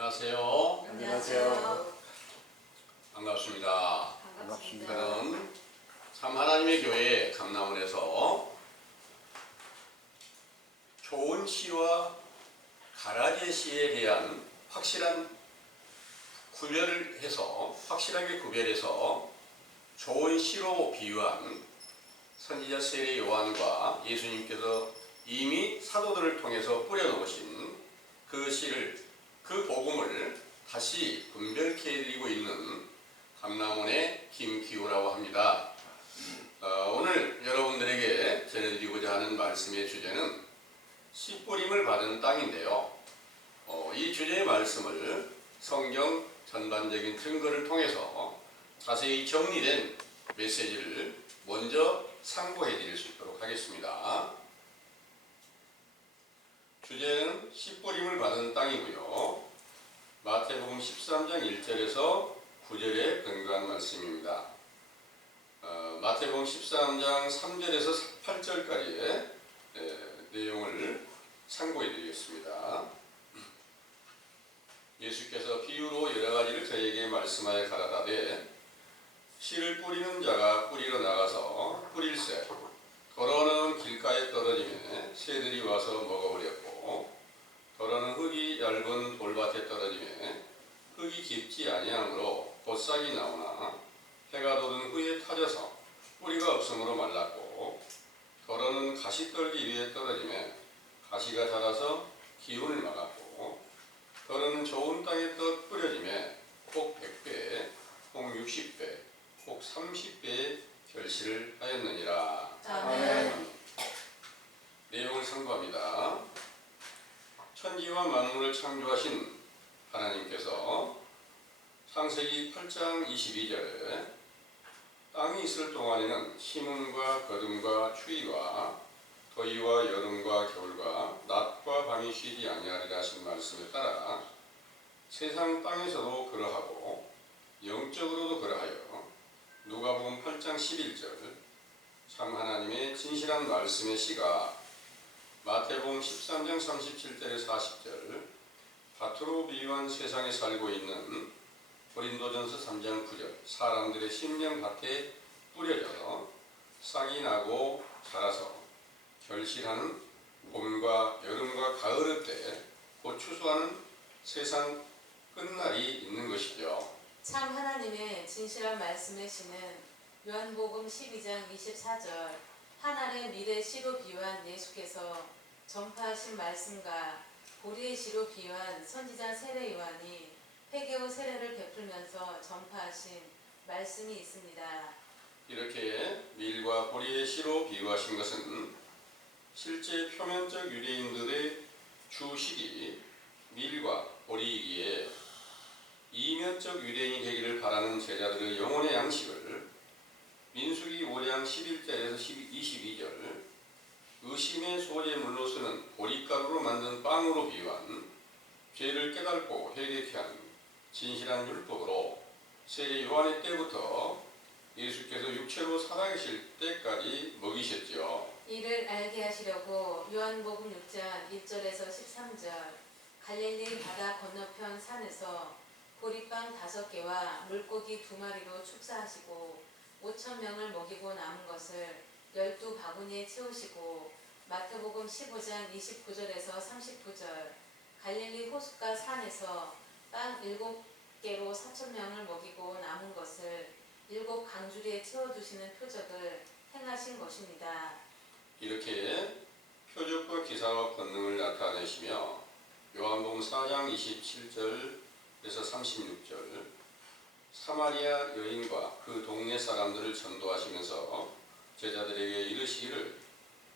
안녕하세요. 안녕하세요. 반갑습니다. 반갑습니다. 저는 참 하나님의 교회 감남원에서 좋은 시와 가라지 시에 대한 확실하게 구별해서 좋은 시로 비유한 선지자 세례 요한과 예수님께서 이미 사도들을 통해서 뿌려놓으신 그 복음을 다시 분별케 해드리고 있는 감남원의 김기호라고 합니다. 오늘 여러분들에게 전해드리고자 하는 말씀의 주제는 씨 뿌림을 받은 땅인데요. 이 주제의 말씀을 성경 전반적인 증거를 통해서 자세히 정리된 메시지를 먼저 상고해 드릴 수 있도록 하겠습니다. 주제는 씨 뿌림을 받은 땅이고요. 마태복음 13장 1절에서 9절에 근거한 말씀입니다. 마태복음 13장 3절에서 8절까지의 내용을 상고해 드리겠습니다. 예수께서 비유로 여러 가지를 저에게 말씀하여 가라사대 씨를 뿌리는 자가 뿌리러 나가서 뿌릴새 더러는 길가에 떨어지매 새들이 와서 먹어버렸고 더러는 흙이 얇은 돌밭에 떨어지매 흙이 깊지 아니하므로 곧싹이 나오나 해가 돋은 후에 타져서 뿌리가 없으므로 말랐고 더러는 가시떨기 위에 떨어지매 가시가 자라서 기운을 막았고 더러는 좋은 땅에 떠 뿌려지매 혹 100배, 혹 60배, 혹 30배의 결실을 하였느니라. 아멘. 내용을 상고합니다. 천지와 만물을 창조하신 하나님께서 창세기 8장 22절에 땅이 있을 동안에는 심음과 거둠과 추위와 더위와 여름과 겨울과 낮과 밤이 쉬지 아니하리라 하신 말씀에 따라 세상 땅에서도 그러하고 영적으로도 그러하여 누가복음 8장 11절 참 하나님의 진실한 말씀의 시가 마태복음 13장 37절에 40절 밭으로 비유한 세상에 살고 있는 고린도전서 3장 9절 사람들의 심령 밭에 뿌려져 싹이 나고 자라서 결실하는 봄과 여름과 가을 때 곧 추수하는 세상 끝날이 있는 것이죠. 참 하나님의 진실한 말씀의 시는 요한복음 12장 24절 하늘의 미래 시로 비유한 예수께서 전파하신 말씀과 보리의 시로 비유한 선지자 세례 요한이 회개의 세례를 베풀면서 전파하신 말씀이 있습니다. 이렇게 밀과 보리의 시로 비유하신 것은 실제 표면적 유대인들의 주식이 밀과 보리이기에 이면적 유대인이 되기를 바라는 제자들의 영혼의 양식을 민수기 5장 11절에서 22절 의심의 소재물로 쓰는 보리가루로 만든 빵으로 비유한 죄를 깨닫고 회개케 하는 진실한 율법으로 세례 요한의 때부터 예수께서 육체로 살아계실 때까지 먹이셨죠. 이를 알게 하시려고 요한복음 6장 1절에서 13절 갈릴리 바다 건너편 산에서 보리빵 5개와 물고기 2마리로 축사하시고 5,000명을 먹이고 남은 것을 12바구니에 채우시고 마태복음 15장 29절에서 39절 갈릴리 호숫가 산에서 빵 7개로 4,000명을 먹이고 남은 것을 7강주리에 채워두시는 표적을 행하신 것입니다. 이렇게 표적과 기사와 권능을 나타내시며 요한복음 4장 27절에서 36절 사마리아 여인과 그 동네 사람들을 전도하시면서 제자들에게 이르시기를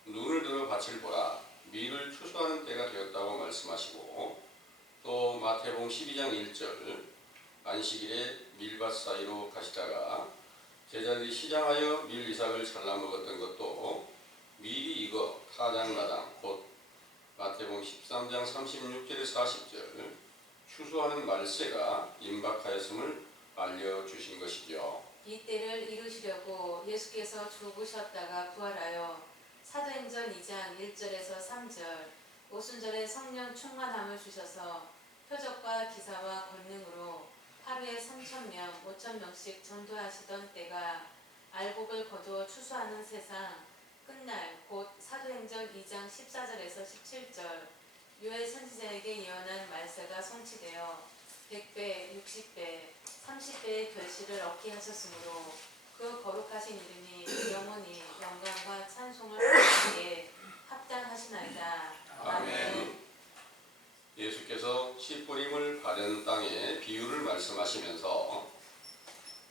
눈을 들어 밭을 보라 밀을 추수하는 때가 되었다고 말씀하시고 또 마태복음 12장 1절 안식일에 밀밭 사이로 가시다가 제자들이 시장하여 밀 이삭을 잘라 먹었던 것도 밀이 익어 타작마당 곧 마태복음 13장 36절에 40절 추수하는 말세가 임박하였음을 알려주신 것이죠. 이 때를 이루시려고 예수께서 죽으셨다가 부활하여 사도행전 2장 1절에서 3절 오순절에 성령 충만함을 주셔서 표적과 기사와 권능으로 하루에 3,000명, 5,000명씩 전도하시던 때가 알곡을 거두어 추수하는 세상 끝날 곧 사도행전 2장 14절에서 17절 요엘 선지자에게 예언한 말세가 성취되어 100배, 60배, 30배의 결실을 얻게 하셨으므로 그 거룩하신 이름이 영원히 영광과 찬송을 받기에 합당하시나이다. 아멘. 예수께서 씨 뿌림을 바른 땅의 비유를 말씀하시면서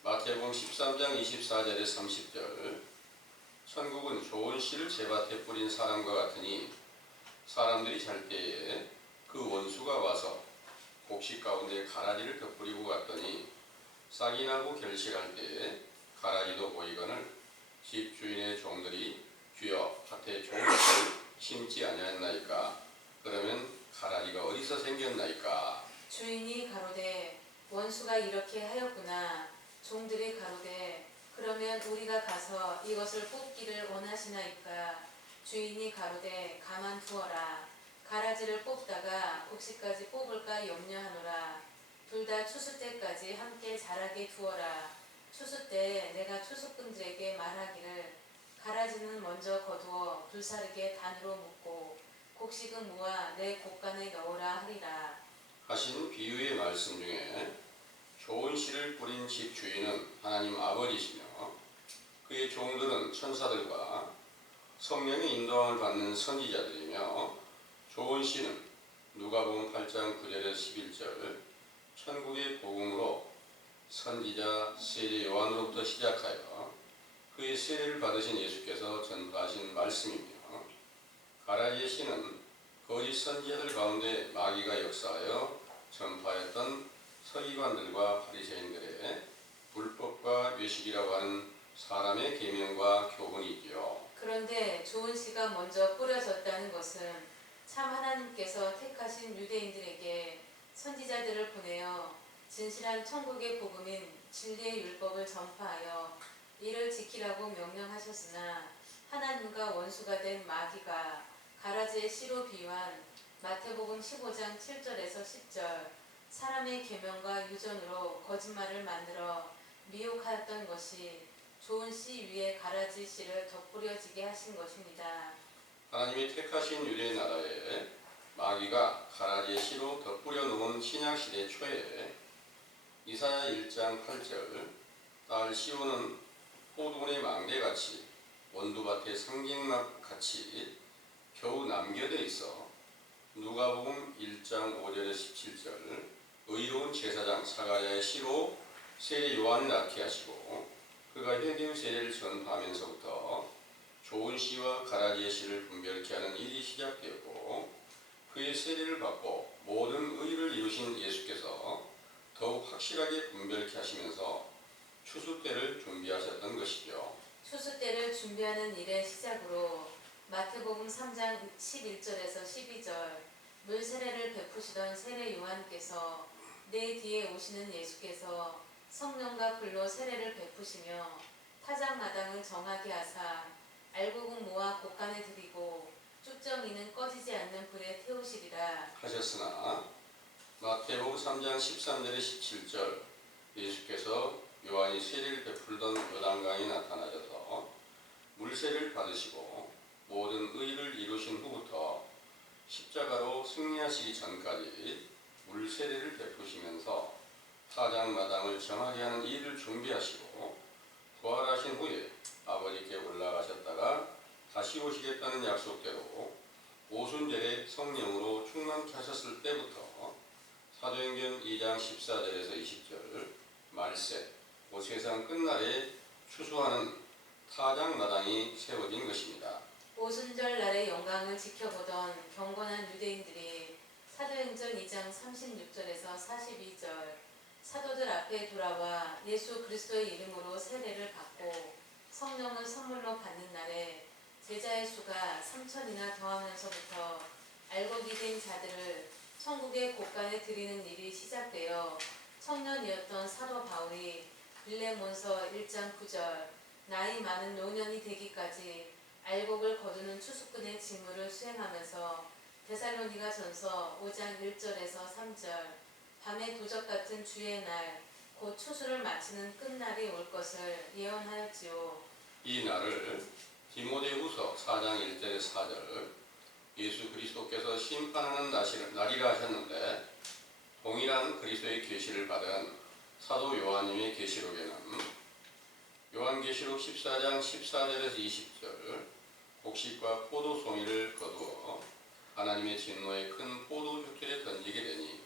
마태복음 13장 24절에 30절 천국은 좋은 씨를 제밭에 뿌린 사람과 같으니 사람들이 잘 때에 그 원수가 와서 곡식 가운데 가라지를 덧뿌리고 갔더니 싹이 나고 결실할 때에 가라지도 보이거늘 집 주인의 종들이 주여 밭에 좋은 씨를 심지 아니하였나이까 그러면 가라지가 어디서 생겼나이까. 주인이 가로되 원수가 이렇게 하였구나. 종들이 가로되 그러면 우리가 가서 이것을 뽑기를 원하시나이까. 주인이 가로되 가만 두어라. 가라지를 뽑다가 곡식까지 뽑을까 염려하노라. 둘 다 추수 때까지 함께 자라게 두어라. 추수 때 내가 추수꾼들에게 말하기를 가라지는 먼저 거두어 불사르게 단으로 묶고 곡식은 모아 내 곡간에 넣으라 하리라. 하신 비유의 말씀 중에 좋은 씨를 뿌린 집 주인은 하나님 아버지시며 그의 종들은 천사들과 성령의 인도함을 받는 선지자들이며 좋은 씨는 누가복음 8장 9절에서 11절 천국의 복음으로 선지자 세례 요한으로부터 시작하여 그의 세례를 받으신 예수께서 전파하신 말씀이며 가라지의 씨는 거짓 선지자들 가운데 마귀가 역사하여 전파했던 서기관들과 바리새인들의 불법과 외식이라고 하는 사람의 계명과 교훈이지요. 그런데 좋은 씨가 먼저 뿌려졌다는 것은 참 하나님께서 택하신 유대인들에게 선지자들을 보내어 진실한 천국의 복음인 진리의 율법을 전파하여 이를 지키라고 명령하셨으나 하나님과 원수가 된 마귀가 가라지의 씨로 비유한 마태복음 15장 7절에서 10절 사람의 계명과 유전으로 거짓말을 만들어 미혹하였던 것이 좋은 씨 위에 가라지 씨를 덧뿌려지게 하신 것입니다. 하나님이 택하신 유대 나라에 마귀가 가라지의 씨로 덧뿌려 놓은 신약시대 초에 이사야 1장 8절 딸 시온은 포도원의 망대같이 원두밭의 상징막같이 겨우 남겨져 있어 누가복음 1장 5절에 17절 의로운 제사장 사가랴의 씨로 세례 요한을 낳게 하시고 그가 회개의 세례를 전파하면서부터 좋은 씨와 가라지의 씨를 분별케 하는 일이 시작되었고 그의 세례를 받고 모든 의를 이루신 예수께서 더욱 확실하게 분별케 하시면서 추수 때를 준비하셨던 것이죠. 추수 때를 준비하는 일의 시작으로 마태복음 3장 11절에서 12절 물 세례를 베푸시던 세례 요한께서 내 뒤에 오시는 예수께서 성령과 불로 세례를 베푸시며 타작마당을 정하게 하사 알곡은 모아 곡간에 들이고 쭉정이는 꺼지지 않는 불에 태우시리라 하셨으나 마태복음 3장 13절에 17절 예수께서 요한이 세례를 베풀던 요단강에 나타나셔서 물세례를 받으시고 모든 의를 이루신 후부터 십자가로 승리하시기 전까지 물세례를 베푸시면서 타작마당을 정하게 하는 일을 준비하시고 부활하신 후에 아버지께 올라가셨다가 다시 오시겠다는 약속대로 오순절에 성령으로 충만케 하셨을 때부터 사도행전 2장 14절에서 20절 말세 곧 세상 끝날에 추수하는 타작마당이 세워진 것입니다. 오순절 날의 영광을 지켜보던 경건한 유대인들이 사도행전 2장 36절에서 42절 사도들 앞에 돌아와 예수 그리스도의 이름으로 세례를 받고 성령을 선물로 받는 날에 제자의 수가 3,000이나 더하면서부터 알곡이 된 자들을 천국의 곳간에 드리는 일이 시작되어 청년이었던 사도 바울이 빌레몬서 1장 9절 나이 많은 노년이 되기까지 알곡을 거두는 추수꾼의 직무를 수행하면서 데살로니가 전서 5장 1절에서 3절 밤의 도적 같은 주의 날 곧 추수를 마치는 끝날이 올 것을 예언하였지요. 이 날을 디모데후서 4장 1절에 4절 예수 그리스도께서 심판하는 날이라 하셨는데 동일한 그리스도의 계시를 받은 사도 요한님의 계시록에는 요한계시록 14장 14절에서 20절 곡식과 포도송이를 거두어 하나님의 진노의 큰 포도주 틀에 던지게 되니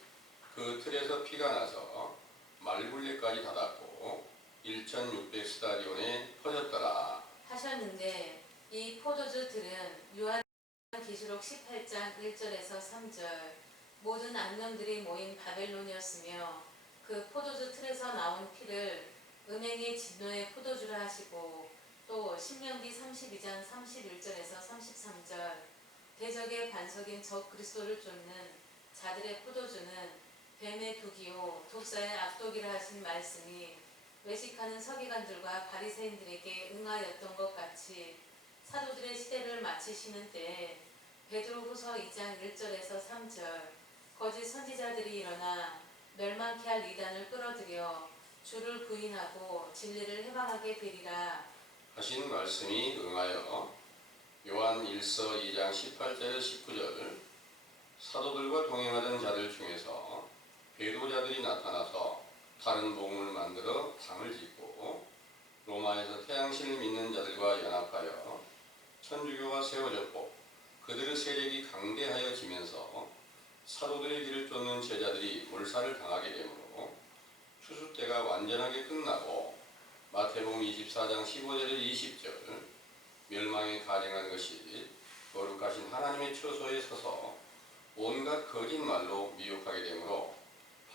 그 틀에서 피가 나서 말굴레까지 닿았고 1600 스타디온에 퍼졌더라 하셨는데 이 포도주 들은 요한계시록 18장 1절에서 3절 모든 악령들이 모인 바벨론이었으며 그 포도주 틀에서 나온 피를 음행의 진노의 포도주라 하시고 또 신명기 32장 31절에서 33절 대적의 반석인 적 그리스도를 쫓는 자들의 포도주는 뱀의 독이요 독사의 악독이라 하신 말씀이 외식하는 서기관들과 바리새인들에게 응하였던 것 같이 사도들의 시대를 마치시는 때에 베드로후서 2장 1절에서 3절 거짓 선지자들이 일어나 멸망케 할 이단을 끌어들여 주를 부인하고 진리를 해방하게 되리라 하신 말씀이 응하여 요한 1서 2장 18절에서 19절 사도들과 동행하던 자들 중에서 배도자들이 나타나서 다른 복음을 만들어 당을 짓고 로마에서 태양신을 믿는 자들과 연합하여 천주교가 세워졌고 그들의 세력이 강대하여지면서 사도들의 길을 쫓는 제자들이 몰살을 당하게 되므로 추수 때가 완전하게 끝나고 마태복음 24장 15절에서 20절 멸망에 가증한 것이 거룩하신 하나님의 처소에 서서 온갖 거짓말로 미혹하게 되므로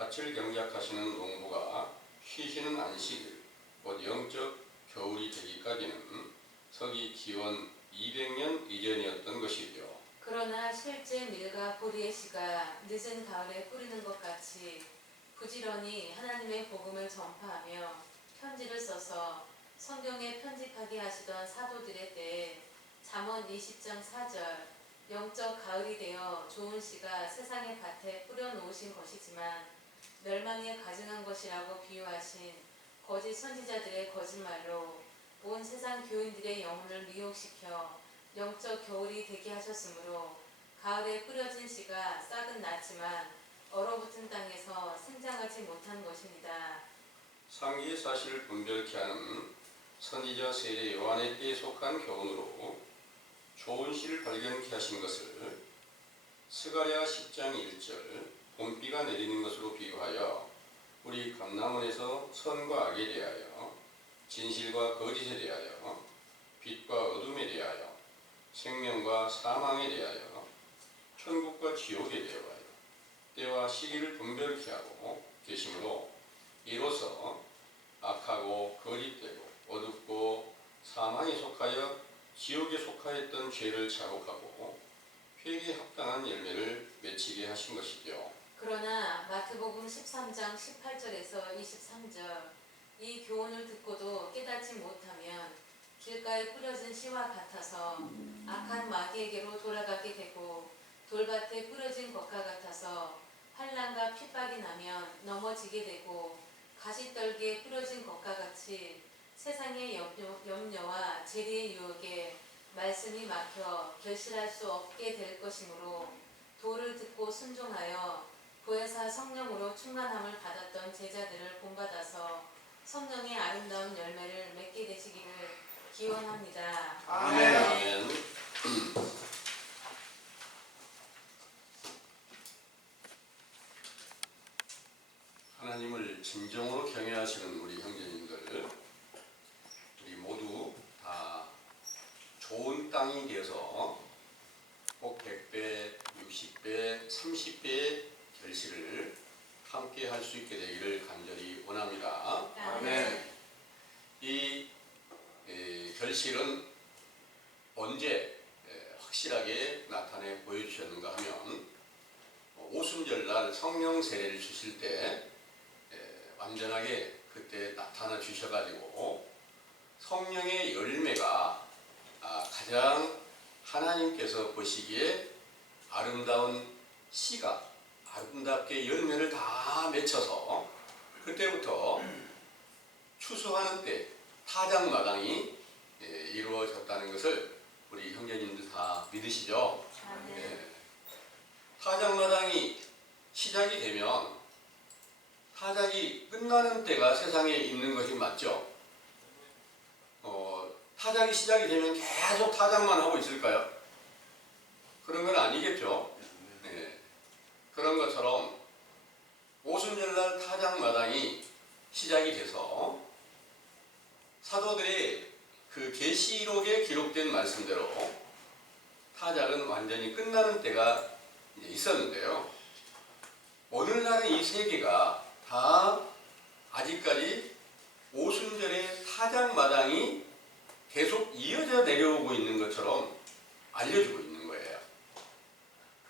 밭을 경작하시는 농부가 쉬시는 안식일 곧 영적 겨울이 되기까지는 서기 기원 200년 이전이었던 것이죠. 그러나 실제 밀과 보리의 씨가 늦은 가을에 뿌리는 것 같이 부지런히 하나님의 복음을 전파하며 편지를 써서 성경에 편집하게 하시던 사도들의 때에 잠언 20장 4절 영적 가을이 되어 좋은 씨가 세상의 밭에 뿌려놓으신 것이지만 멸망에 가증한 것이라고 비유하신 거짓 선지자들의 거짓말로 온 세상 교인들의 영혼을 미혹시켜 영적 겨울이 되게 하셨으므로 가을에 뿌려진 씨가 싹은 났지만 얼어붙은 땅에서 생장하지 못한 것입니다. 상기의 사실을 분별케 하는 선지자 세례 요한의 때에 속한 교훈으로 좋은 씨를 발견케 하신 것을 스가랴 10장 1절 봄비가 내리는 것으로 비유하여 우리 감람원에서 선과 악에 대하여 진실과 거짓에 대하여 빛과 어둠에 대하여 생명과 사망에 대하여 천국과 지옥에 대하여 때와 시기를 분별케 하고 계시므로 이로써 악하고 거짓되고 어둡고 사망에 속하여 지옥에 속하였던 죄를 자국하고 회개에 합당한 열매를 맺히게 하신 것이죠. 그러나 마태복음 13장 18절에서 23절 이 교훈을 듣고도 깨닫지 못하면 길가에 뿌려진 씨와 같아서 악한 마귀에게로 돌아가게 되고 돌밭에 뿌려진 것과 같아서 환난과 핍박이 나면 넘어지게 되고 가시떨기에 뿌려진 것과 같이 세상의 염려와 재리의 유혹에 말씀이 막혀 결실할 수 없게 될 것이므로 도를 듣고 순종하여 보혜사 성령으로 충만함을 받았던 제자들을 본받아서 성령의 아름다운 열매를 맺게 되시기를 기원합니다. 아멘. 아멘. 하나님을 진정으로 경외하시는 우리 형제님들, 우리 모두 다 좋은 땅이 되어서 꼭 100배, 60배, 30배의 결실을 함께 할 수 있게 되기를 간절히 원합니다. 아멘. 이 결실은 언제 확실하게 나타내 보여주셨는가 하면 오순절날 성령 세례를 주실 때 완전하게 그때 나타나 주셔가지고 성령의 열매가 가장 하나님께서 보시기에 아름다운 씨가 아름답게 열매를 다 맺혀서 그때부터 추수하는 때 타작마당이 이루어졌다는 것을 우리 형제님들 다 믿으시죠? 네. 타작마당이 시작이 되면 타작이 끝나는 때가 세상에 있는 것이 맞죠? 타작이 시작이 되면 계속 타작만 하고 있을까요? 그런 건 아니겠죠? 네. 그런 것처럼 오순절날 타작마당이 시작이 돼서 사도들의 그 계시록에 기록된 말씀대로 타작은 완전히 끝나는 때가 있었는데요. 오늘날은 이 세계가 다 아직까지 오순절의 타작마당이 계속 이어져 내려오고 있는 것처럼 알려주고 있는 거예요.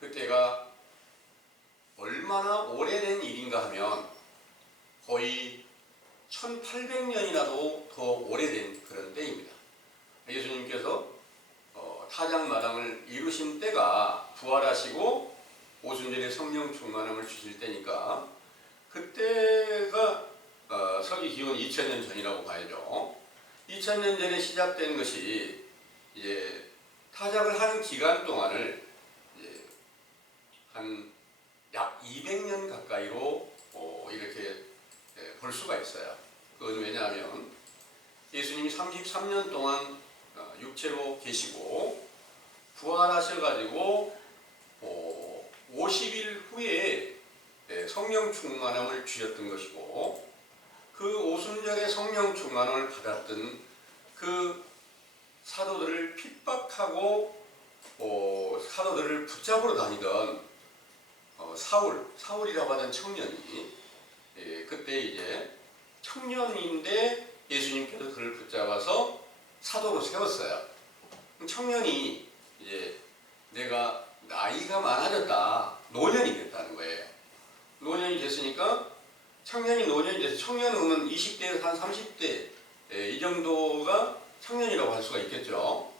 그때가 얼마나 오래된 일인가 하면 거의 1800년이라도 더 오래된 그런 때입니다. 예수님께서 타작마당을 이루신 때가 부활하시고 오순절에 성령 충만함을 주실 때니까 그때가 서기 기원 2000년 전이라고 봐야죠. 2000년 전에 시작된 것이 이제 타작을 하는 기간 동안을 이제 한 약 200년 가까이로 이렇게 볼 수가 있어요. 그건 왜냐하면 예수님이 33년 동안 육체로 계시고 부활하셔가지고 50일 후에 성령 충만함을 주셨던 것이고 그 오순절에 성령 충만함을 받았던 그 사도들을 핍박하고 사도들을 붙잡으러 다니던 사울이라고 하는 청년이 그때 이제 청년인데 예수님께서 그를 붙잡아서 사도로 세웠어요. 청년이 이제 내가 나이가 많아졌다, 노년이 됐다는 거예요. 노년이 됐으니까 청년이 노년이 돼서 청년은 20대에서 한 30대 이 정도가 청년이라고 할 수가 있겠죠.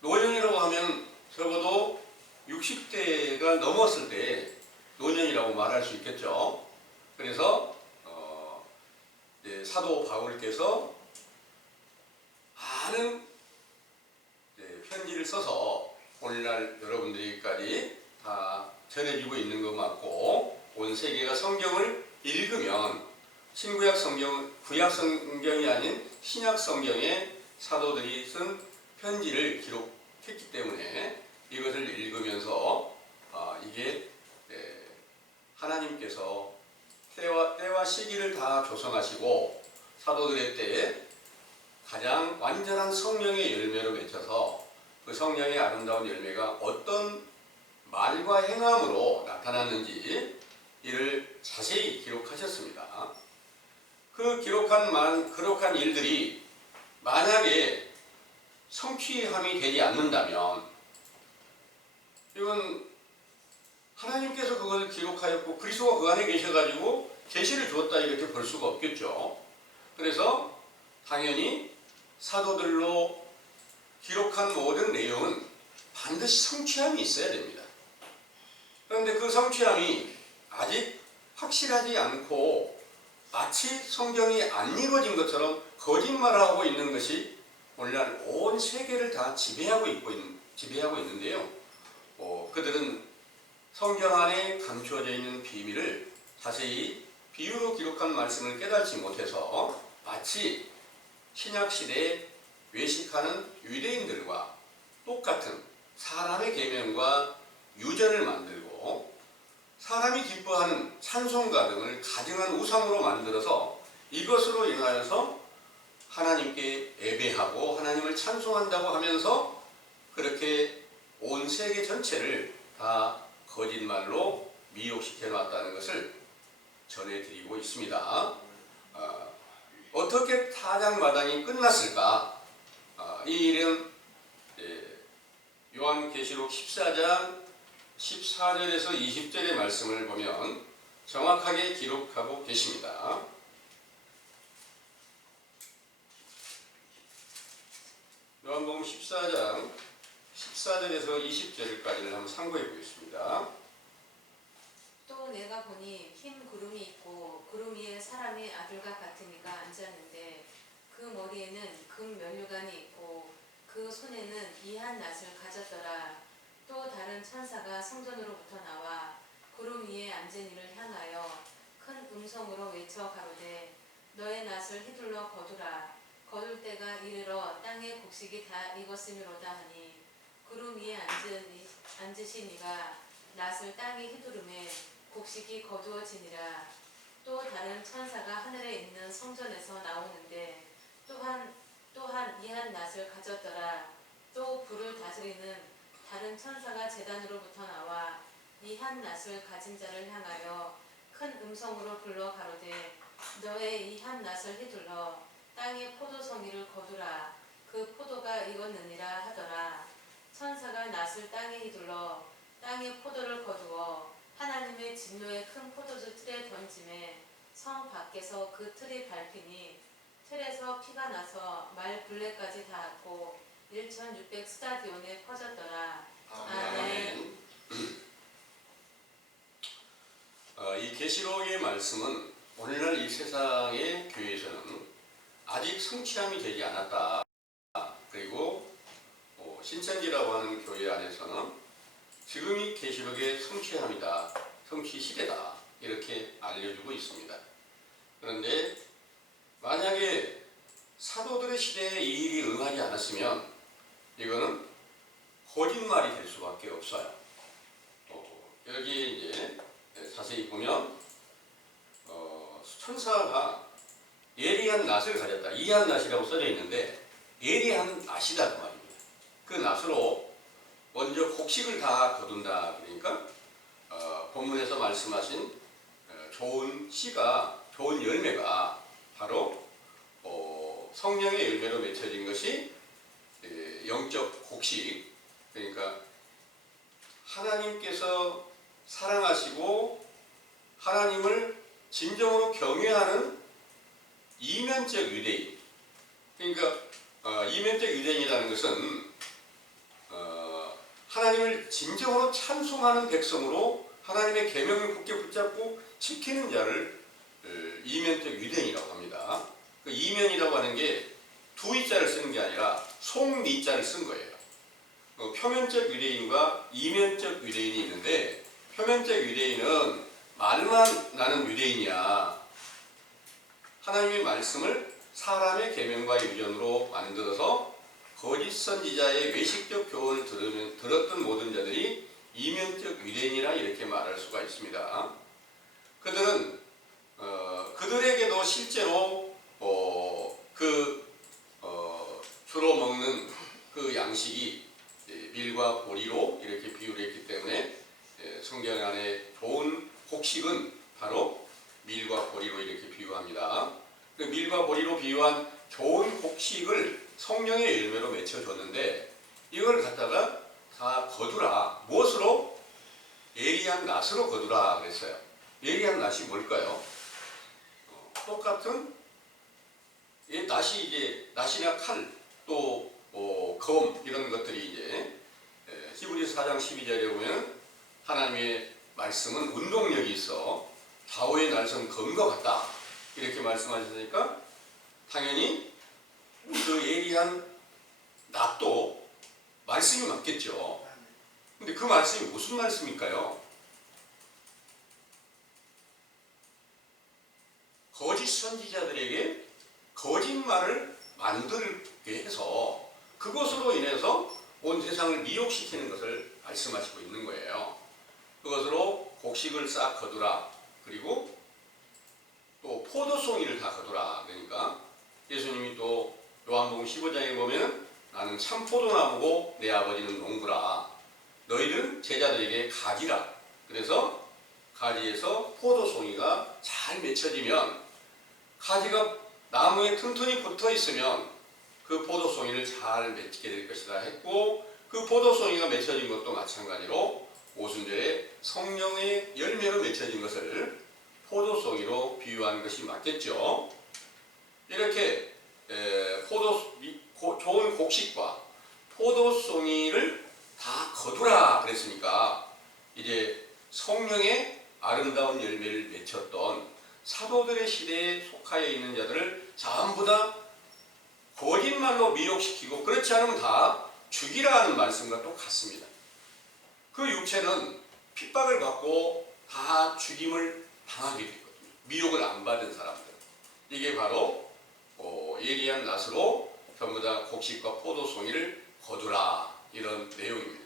노년이라고 하면 적어도 60대가 넘었을 때 노년이라고 말할 수 있겠죠. 그래서 사도 바울께서 많은 편지를 써서 오늘날 여러분들에게까지 다 전해지고 있는 것 맞고 온 세계가 성경을 읽으면 신구약 성경, 구약 성경이 아닌 신약 성경에 사도들이 쓴 편지를 기록했기 때문에 이것을 읽으면서 이게 하나님께서 때와 시기를 다 조성하시고 사도들의 때에 가장 완전한 성령의 열매로 맺혀서 그 성령의 아름다운 열매가 어떤 말과 행함으로 나타났는지 이를 자세히 기록하셨습니다. 그 기록한 일들이 만약에 성취함이 되지 않는다면 이건 하나님께서 그걸 기록하였고 그리스도가 그 안에 계셔가지고 계시를 주었다 이렇게 볼 수가 없겠죠. 그래서 당연히 사도들로 기록한 모든 내용은 반드시 성취함이 있어야 됩니다. 그런데 그 성취함이 아직 확실하지 않고 마치 성경이 안 읽어진 것처럼 거짓말하고 있는 것이 오늘날 온 세계를 다 지배하고 있는데요. 그들은 성경 안에 감추어져 있는 비밀을 자세히 비유로 기록한 말씀을 깨닫지 못해서 마치 신약시대에 외식하는 유대인들과 똑같은 사람의 계명과 유전을 만들고 사람이 기뻐하는 찬송가 등을 가증한 우상으로 만들어서 이것으로 인하여서 하나님께 예배하고 하나님을 찬송한다고 하면서 그렇게 온 세계 전체를 다 거짓말로 미혹시켜 놨다는 것을 전해드리고 있습니다. 어떻게 타작마당이 끝났을까? 이 일은 요한계시록 14장 14절에서 20절의 말씀을 보면 정확하게 기록하고 계십니다. 요한복음 14장 14절에서 20절까지를 한번 참고해 보겠습니다. 또 내가 보니 흰 구름이 있고 구름 위에 사람의 아들과 같으니가 앉았는데 그 머리에는 금 면류관이 있고 그 손에는 이한 낫을 가졌더라. 또 다른 천사가 성전으로부터 나와 구름 위에 앉은 이를 향하여 큰 음성으로 외쳐 가로되 너의 낫을 휘둘러 거두라. 거둘 때가 이르러 땅의 곡식이 다 익었음이로다 하니 구름 위에 앉으신 이가 낫을 땅에 휘두르매 곡식이 거두어지니라. 또 다른 천사가 하늘에 있는 성전에서 나오는데 또한 이한 낫을 가졌더라. 또 불을 다스리는 다른 천사가 제단으로부터 나와 이 한 낫을 가진 자를 향하여 큰 음성으로 불러 가로되 너의 이 한 낫을 휘둘러 땅의 포도송이를 거두라. 그 포도가 익었느니라 하더라. 천사가 낫을 땅에 휘둘러 땅의 포도를 거두어 하나님의 진노의 큰 포도주 틀에 던짐에 성 밖에서 그 틀이 밟히니 틀에서 피가 나서 말 굴레까지 닿았고 1600 스타디온에 퍼졌더라. 아멘. 이 계시록의 말씀은 오늘날 이 세상의 교회에서는 아직 성취함이 되지 않았다. 그리고 신천지라고 하는 교회 안에서는 지금이 계시록의 성취함이다. 성취 시대다. 이렇게 알려주고 있습니다. 그런데 만약에 사도들의 시대에 이 일이 응하지 않았으면 이거는 거짓말이 될 수밖에 없어요. 여기 이제 자세히 보면 천사가 예리한 낫을 가졌다. 이한 낫이라고 써져 있는데 예리한 낫이다 그 말입니다. 그 낫으로 먼저 곡식을 다 거둔다. 그러니까 본문에서 말씀하신 좋은 씨가 좋은 열매가 바로 성령의 열매로 맺혀진 것이 영적 곡식. 그러니까 하나님께서 사랑하시고 하나님을 진정으로 경외하는 이면적 유대인. 그러니까 이면적 유대인이라는 것은 하나님을 진정으로 찬송하는 백성으로 하나님의 계명을 굳게 붙잡고 지키는 자를 이면적 유대인이라고 합니다. 그 이면이라고 하는 게 두 이자를 쓰는 게 아니라 송니자를 쓴 거예요. 표면적 유대인과 이면적 유대인이 있는데 표면적 유대인은 말만 나는 유대인이야. 하나님의 말씀을 사람의 계명과 유전으로 만들어서 거짓 선지자의 외식적 교훈을 들었던 모든 자들이 이면적 유대인이라 이렇게 말할 수가 있습니다. 그들은 그들에게도 실제로 주로 먹는 그 양식이 밀과 보리로 이렇게 비유를 했기 때문에 성경 안에 좋은 곡식은 바로 밀과 보리로 이렇게 비유합니다. 그 밀과 보리로 비유한 좋은 곡식을 성령의 열매로 맺혀줬는데 이걸 갖다가 다 거두라. 무엇으로? 예리한 낫으로 거두라 그랬어요. 예리한 낫이 뭘까요? 똑같은 낫이 이제 낫이나 칼 또 검 이런 것들이 이제 히브리서 4장 12절에 보면 하나님의 말씀은 운동력이 있어 좌우의 날선 검과 같다 이렇게 말씀하셨으니까 당연히 그 예리한 낫도 말씀이 맞겠죠. 근데 그 말씀이 무슨 말씀일까요? 거짓 선지자들에게 거짓말을 만들게 해서 그것으로 인해서 온 세상을 미혹시키는 것을 말씀하시고 있는 거예요. 그것으로 곡식을 싹 거두라. 그리고 또 포도송이를 다 거두라. 그러니까 예수님이 또 요한복음 15장에 보면 나는 참 포도나무고 내 아버지는 농부라. 너희들은 제자들에게 가지라. 그래서 가지에서 포도송이가 잘 맺혀지면 가지가 나무에 튼튼히 붙어 있으면 그 포도송이를 잘 맺게 될 것이다 했고 그 포도송이가 맺혀진 것도 마찬가지로 오순절에 성령의 열매로 맺혀진 것을 포도송이로 비유한 것이 맞겠죠. 이렇게 좋은 곡식과 포도송이를 거두라 그랬으니까 이제 성령의 아름다운 열매를 맺혔던 사도들의 시대에 속하여 있는 자들을 전부 다 거짓말로 미혹시키고 그렇지 않으면 다 죽이라 하는 말씀과 똑같습니다. 그 육체는 핍박을 받고 다 죽임을 당하게 됐거든요. 미혹을 안 받은 사람들. 이게 바로 예리한 낫으로 전부 다 곡식과 포도송이를 거두라 이런 내용입니다.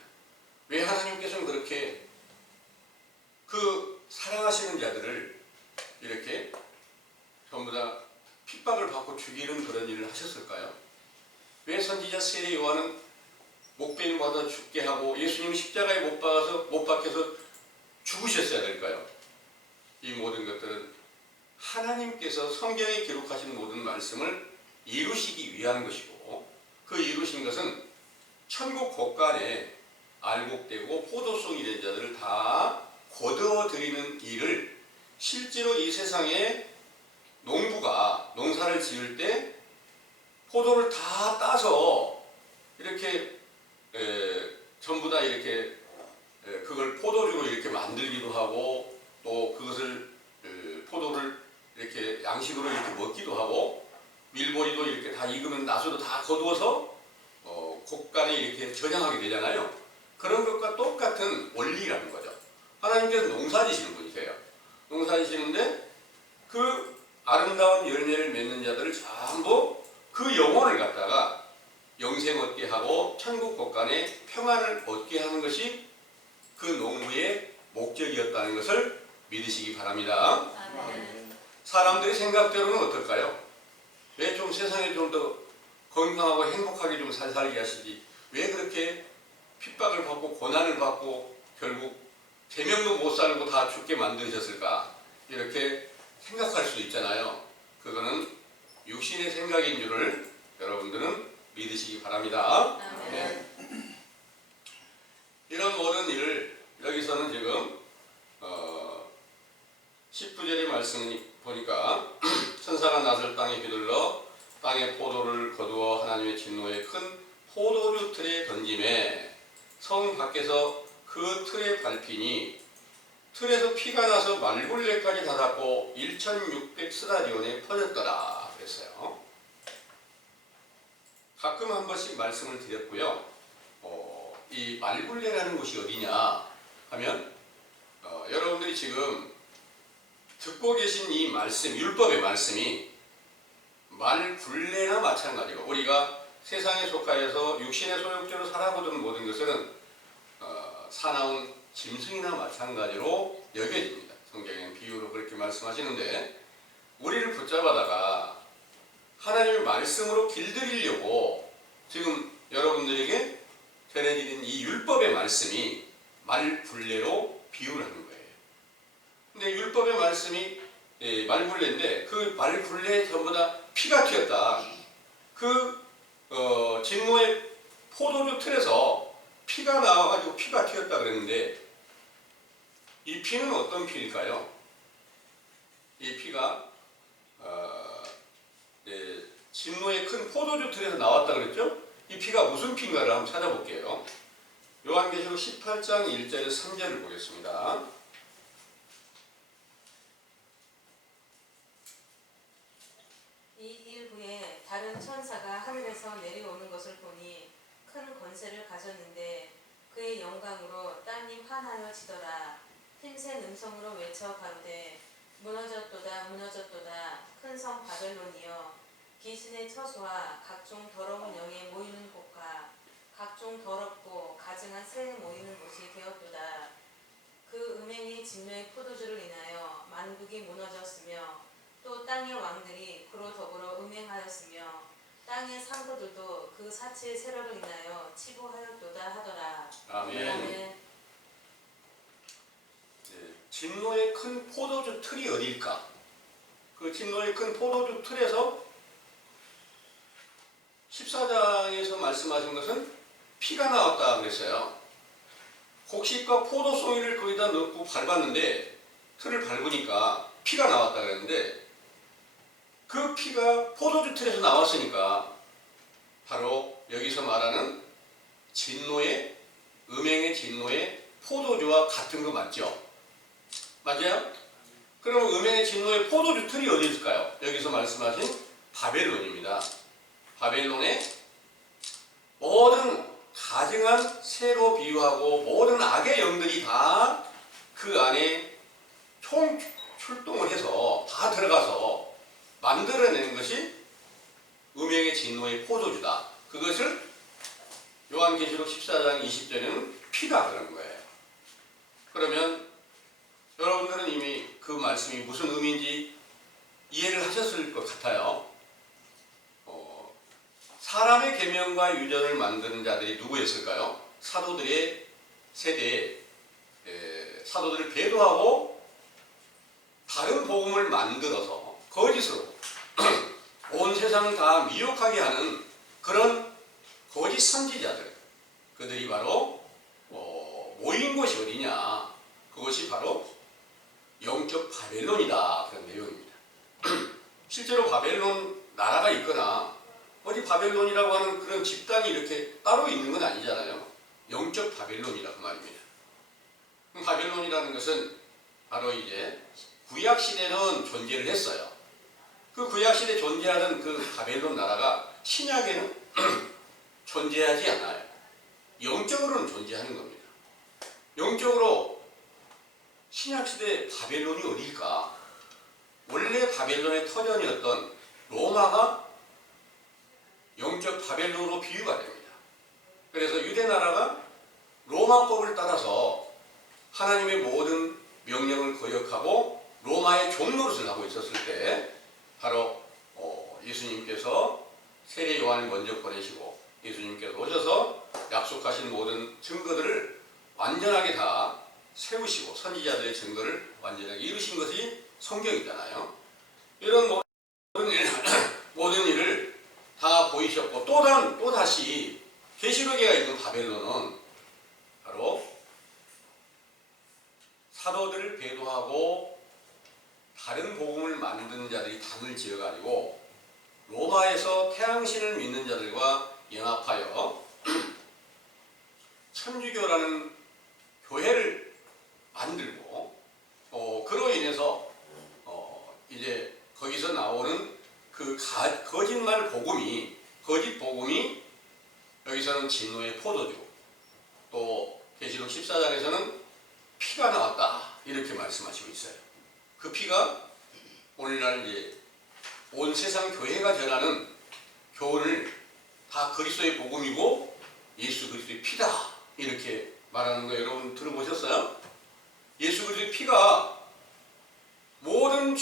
왜 하나님께서는 그렇게 그 사랑하시는 자들을 이렇게 전부 다 핍박을 받고 죽이는 그런 일을 하셨을까요? 왜 선지자 세례 요한은 목베임 받아 죽게 하고 예수님 십자가에 못 박혀서 죽으셨어야 될까요? 이 모든 것들은 하나님께서 성경에 기록하신 모든 말씀을 이루시기 위한 것이고 그 이루신 것은 천국 곳간에 알곡되고 포도송이 된 자들을 다 거두어들이는 일을 실제로 이 세상에 농부가 농사를 지을 때 포도를 다 따서 이렇게 전부 다 이렇게 그걸 포도주로 이렇게 만들기도 하고 또 그것을 포도를 이렇게 양식으로 이렇게 먹기도 하고 밀보리도 이렇게 다 익으면 나서도 다 거두어서 곡간에 이렇게 저장하게 되잖아요. 그런 것과 똑같은 원리라는 거죠. 하나님께서 농사지시는 분이세요. 농사지시는데 그 아름다운 열매를 맺는 자들을 전부 그 영혼을 갖다가 영생 얻게 하고 천국 곳간에 평안을 얻게 하는 것이 그 농부의 목적이었다는 것을 믿으시기 바랍니다. 아멘. 사람들의 생각대로는 어떨까요? 왜 좀 세상에 좀 더 건강하고 행복하게 좀 살게 하시지? 왜 그렇게 핍박을 받고 고난을 받고 결국 제명도 못 살고 다 죽게 만드셨을까? 이렇게 생각할 수도 있잖아요. 그거는 육신의 생각인 줄을 여러분들은 믿으시기 바랍니다. 네. 이런 모든 일을 여기서는 지금 19절의 말씀을 보니까 천사가 낫을 땅에 휘둘러 땅의 포도를 거두어 하나님의 진노의 큰 포도주 틀에 던짐에 성 밖에서 그 틀에 밟히니 틀에서 피가 나서 말굴레까지 닿았고 1600 스다디온에 퍼졌더라 그랬어요. 가끔 한 번씩 말씀을 드렸고요. 이 말굴레라는 곳이 어디냐 하면 여러분들이 지금 듣고 계신 이 말씀, 율법의 말씀이 말굴레나 마찬가지로 우리가 세상에 속하여서 육신의 소욕대로 살아보던 모든 것은 사나운 짐승이나 마찬가지로 여겨집니다. 성경에는 비유로 그렇게 말씀하시는데 우리를 붙잡아다가 하나님의 말씀으로 길들이려고 지금 여러분들에게 전해드린 이 율법의 말씀이 말굴레로 비유를 하는 거예요. 근데 율법의 말씀이 말굴레인데 그 말굴레에 전부 다 피가 튀었다. 그 진노의 포도주 틀에서 피가 나와가지고 피가 튀었다 그랬는데 이 피는 어떤 피일까요? 이 피가 진노의 큰 포도주 틀에서 나왔다 그랬죠? 이 피가 무슨 피인가를 한번 찾아볼게요. 요한계시록 18장 1절에서 3절을 보겠습니다. 이 일 후에 다른 천사가 하늘에서 내려오는 것을 보니 큰 권세를 가졌는데 그의 영광으로 땅이 환하여 지더라. 힘센 음성으로 외쳐 가로되 무너졌도다 무너졌도다 큰 성 바벨론이여 귀신의 처소와 각종 더러운 영에 모이는 곳과 각종 더럽고 가증한 새에 모이는 곳이 되었도다. 그 음행의 진노의 포도주를 인하여 만국이 무너졌으며 또 땅의 왕들이 그로 더불어 음행하였으며 땅의 상고들도 그 사치의 세력을 인하여 치부하였도다 하더라. 아멘. 아멘. 진노의 큰 포도주 틀이 어디일까? 그 진노의 큰 포도주 틀에서 14장에서 말씀하신 것은 피가 나왔다 그랬어요. 곡식과 포도송이를 거기다 넣고 밟았는데 틀을 밟으니까 피가 나왔다 그랬는데 그 피가 포도주 틀에서 나왔으니까 바로 여기서 말하는 진노의 음행의 진노의 포도주와 같은 거 맞죠? 맞아요? 그럼 음행의 진노의 포도주 틀이 어디 있을까요? 여기서 말씀하신 바벨론입니다. 바벨론의 모든 가증한 새로 비유하고 모든 악의 영들이 다 그 안에 총 출동을 해서 다 들어가서 만들어내는 것이 음행의 진노의 포도주다. 그것을 요한계시록 14장 20절에는 피다 그런 거예요. 그러면 여러분들은 이미 그 말씀이 무슨 의미인지 이해를 하셨을 것 같아요. 사람의 계명과 유전을 만드는 자들이 누구였을까요? 사도들의 세대에 사도들을 배도하고 다른 복음을 만들어서 거짓으로 온 세상을 다 미혹하게 하는 그런 거짓 선지자들, 그들이 바로 모인 곳이 어디냐? 그것이 바로 영적 바벨론이다. 그런 내용입니다. 실제로 바벨론 나라가 있거나 어디 바벨론이라고 하는 그런 집단이 이렇게 따로 있는 건 아니잖아요. 영적 바벨론이라 그 말입니다. 바벨론이라는 것은 바로 이제 구약 시대는 존재를 했어요. 그 구약 시대 존재하던 그 바벨론 나라가 신약에는 존재하지 않아요. 영적으로는 존재하는 겁니다. 영적으로 신약 시대 바벨론이 어딜까? 원래 바벨론의 터전이었던 로마가 영적 바벨론으로 비유가 됩니다. 그래서 유대 나라가 로마법을 따라서 하나님의 모든 명령을 거역하고 로마의 종노릇을 하고 있었을 때 바로 예수님께서 세례 요한을 먼저 보내시고 예수님께서 오셔서 약속하신 모든 증거들을 완전하게 다 세우시고 선지자들의 증거를 완전하게 이루신 것이 성경이잖아요. 이런 모든 일을 다 보이셨고 또다시 계시록에 있는 바벨론은 바로 사도들을 배도하고 다른 복음을 만드는 자들이 당을 지어가지고 로마에서 태양신을 믿는 자들과 연합하여 천주교라는 교회를 만들고 그로 인해서 이제 거기서 나오는 그 거짓말 복음이 거짓 복음이 여기서는 진노의 포도주, 또 계시록 14장에서는 피가 나왔다 이렇게 말씀하시고 있어요. 그 피가 오늘날 이제 온 세상 교회가 전하는 교훈을 다 그리스도의 복음이고 예수 그리스도의 피다 이렇게 말하는 거 여러분 들어보셨어요? 예수 그리스도의 피가 모든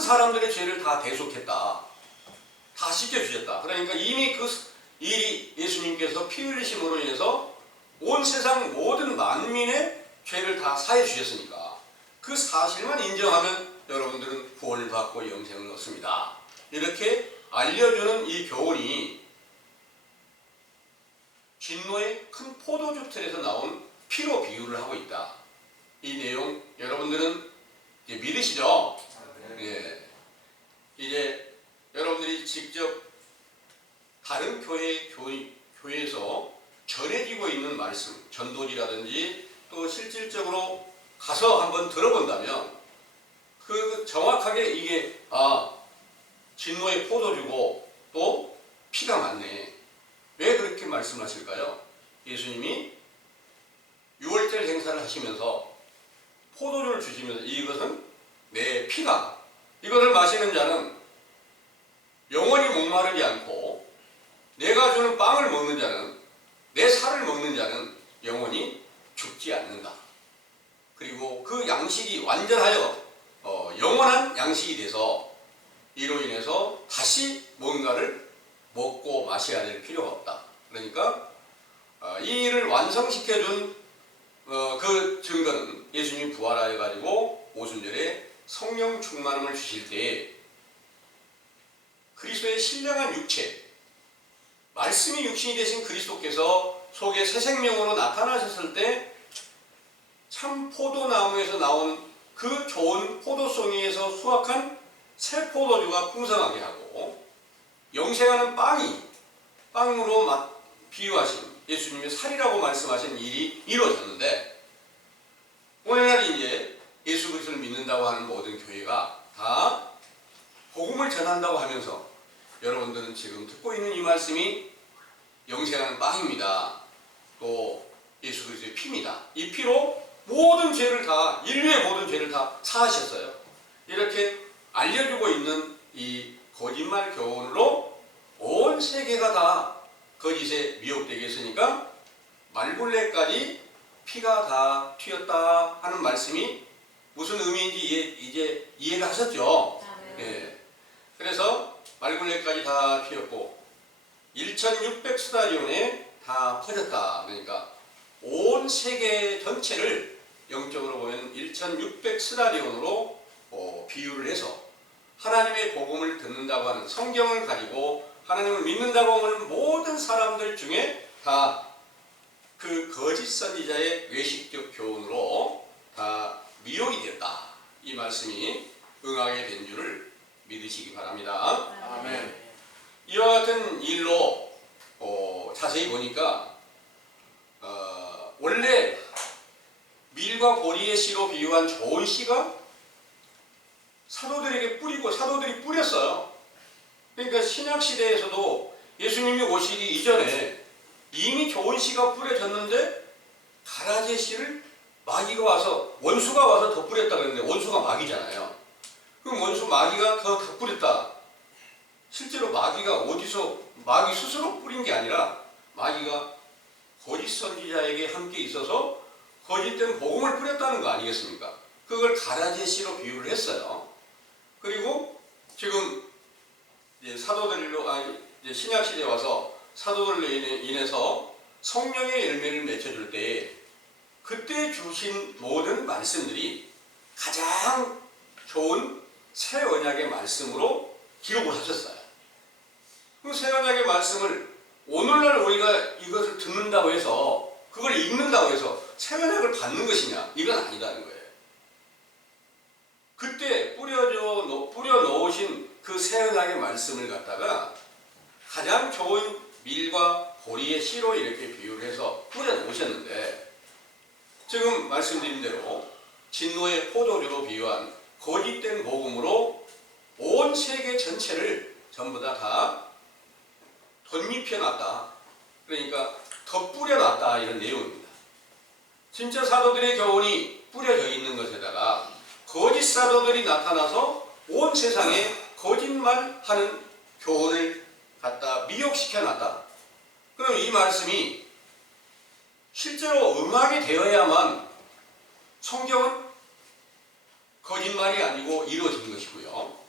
사람들의 죄를 다 대속했다. 다 씻겨주셨다. 그러니까 이미 그 일이 예수님께서 피 흘리심으로 인해서 온 세상 모든 만민의 죄를 다 사해 주셨으니까 그 사실만 인정하면 여러분들은 구원을 받고 영생을 얻습니다. 이렇게 알려주는 이 교훈이 진노의 큰 포도주 틀에서 나온 피로 비유를 하고 있다. 이 내용 여러분들은 이제 믿으시죠? 예. 이제 여러분들이 직접 다른 교회에서 전해지고 있는 말씀, 전도지라든지 또 실질적으로 가서 한번 들어본다면 그 정확하게 이게 진노의 포도주고 또 피가 많네. 왜 그렇게 말씀하실까요? 예수님이 6월절 행사를 하시면서 포도주를 주시면서 이것은 내 피다. 이것을 마시는 자는 영원히 목마르지 않고 내가 주는 빵을 먹는 자는 내 살을 먹는 자는 영원히 죽지 않는다. 그리고 그 양식이 완전하여 영원한 양식이 돼서 이로 인해서 다시 뭔가를 먹고 마셔야 될 필요가 없다. 그러니까 이 일을 완성시켜준 그 증거는 예수님이 부활하여 가지고 오순절에 성령 충만함을 주실 때에 그리스도의 신령한 육체, 말씀이 육신이 되신 그리스도께서 속에 새 생명으로 나타나셨을 때 참 포도나무에서 나온 그 좋은 포도송이에서 수확한 새 포도주가 풍성하게 하고 영생하는 빵으로 비유하신 예수님의 살이라고 말씀하신 일이 이루어졌는데, 오늘날 이제 예수 그리스도를 믿는다고 하는 모든 교회가 다 복음을 전한다고 하면서, 여러분들은 지금 듣고 있는 이 말씀이 영생하는 빵입니다. 또 예수 그리스도의 피입니다. 이 피로 모든 죄를 다, 인류의 모든 죄를 다 사하셨어요. 이렇게 알려주고 있는 이 거짓말 교훈으로 온 세계가 다 거짓에 미혹되게 했으니까 말굴레까지 피가 다 튀었다 하는 말씀이 무슨 의미인지 이제 이해가 하셨죠? 예. 그래서 말굴레까지 다 튀었고 1600 스타디온에 다 퍼졌다. 그러니까 온 세계 전체를 영적으로 보면 1600 스타디온으로 비유를 해서 하나님의 복음을 듣는다고 하는, 성경을 가지고 하나님을 믿는다고 하는 모든 사람들 중에 다 그 거짓 선지자의 외식적 교훈으로 다 미혹이 됐다. 이 말씀이 응하게 된 줄을 믿으시기 바랍니다. 아멘. 이와 같은 일로 자세히 보니까 원래 밀과 보리의 씨로 비유한 좋은 씨가 사도들에게 뿌리고 사도들이 뿌렸어요. 그러니까 신약 시대에서도 예수님이 오시기 이전에 이미 좋은 씨가 뿌려졌는데 가라지 씨를 마귀가 와서, 원수가 와서 더 뿌렸다 그랬는데, 원수가 마귀잖아요. 그럼 원수 마귀가 더 뿌렸다. 실제로 마귀가 어디서, 마귀 스스로 뿌린 게 아니라 마귀가 거짓 선지자에게 함께 있어서 거짓된 복음을 뿌렸다는 거 아니겠습니까? 그걸 가라지 씨로 비유를 했어요. 그리고 지금 이제 사도들로, 이제 신약 시대에 와서 사도들로 인해서 성령의 열매를 맺혀줄 때 그때 주신 모든 말씀들이 가장 좋은 새 언약의 말씀으로 기록을 하셨어요. 그 새 언약의 말씀을 오늘날 우리가 이것을 듣는다고 해서, 그걸 읽는다고 해서 새 언약을 받는 것이냐? 이건 아니다는 거예요. 그때 뿌려 놓으신 그 새 언약의 말씀을 갖다가 가장 좋은 밀과 보리의 씨로 이렇게 비유를 해서 뿌려 놓으셨는데, 지금 말씀드린 대로 진노의 포도주로 비유한 거짓된 복음으로 온 세계 전체를 전부 다 덧입혀 놨다. 그러니까 덧뿌려 놨다, 이런 내용입니다. 진짜 사도들의 교훈이 뿌려져 있는 것에다가 거짓 사도들이 나타나서 온 세상에 거짓말하는 교훈을 갖다 미혹시켜 놨다. 그럼 이 말씀이 실제로 응하게 되어야만 성경은 거짓말이 아니고 이루어진 것이고요.